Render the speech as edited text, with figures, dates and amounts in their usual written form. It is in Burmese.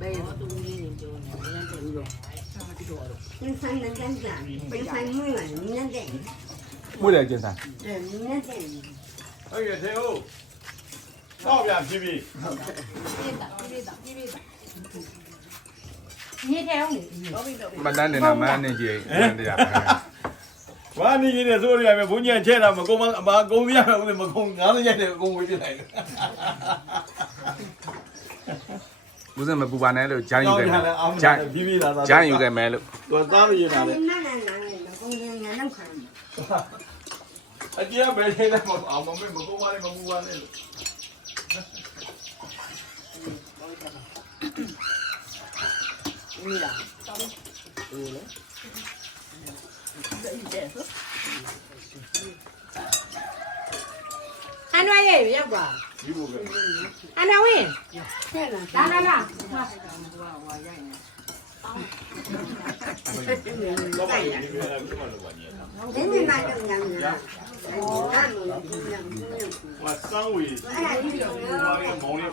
背了，都你就那这个，你看那干啥？你看木了，你那干？ မွေးတယ်ကျင်းစား 对，你那干？ ဟုတ်ကဲ့သေးဟုတ်တော့ပြန်ပြီပြီ 你看我， မတန်းနေတာမန်းနေကြီးတရား ဝါနေကြီးနဲ့စိုးရမယ်ဘုန်းကြီးချဲတာမကုန်းမအမကုန်းရမယ်ဦးမကုန်း90ရက်နဲ့အကုန်ဝေးပြလိုက်တယ် ဦးစင်မပူပါနဲ့လို့ဂျိုင်းယူခဲ့မယ် ဂျိုင်းပြီပြီလာတာ ဂျိုင်းယူခဲ့မယ်လို့ သူသားရည်လာတယ် 那公家伢能看吗？ အကျဘယ်နေလဲမအောင်မမေမကုန်းပါနဲ့မပူပါနဲ့လို့ 你啦，对了，这一点是，安装也有不？ ဒီဘုက 安装喂，对了，来，တော့ပါဒီကနေ့ကမှလောပါည人တာ家那种样子，那么不一样，不一样。 ဟိုစမ်းဝေး 哎呀，你 ဘာလဲမောင်လေး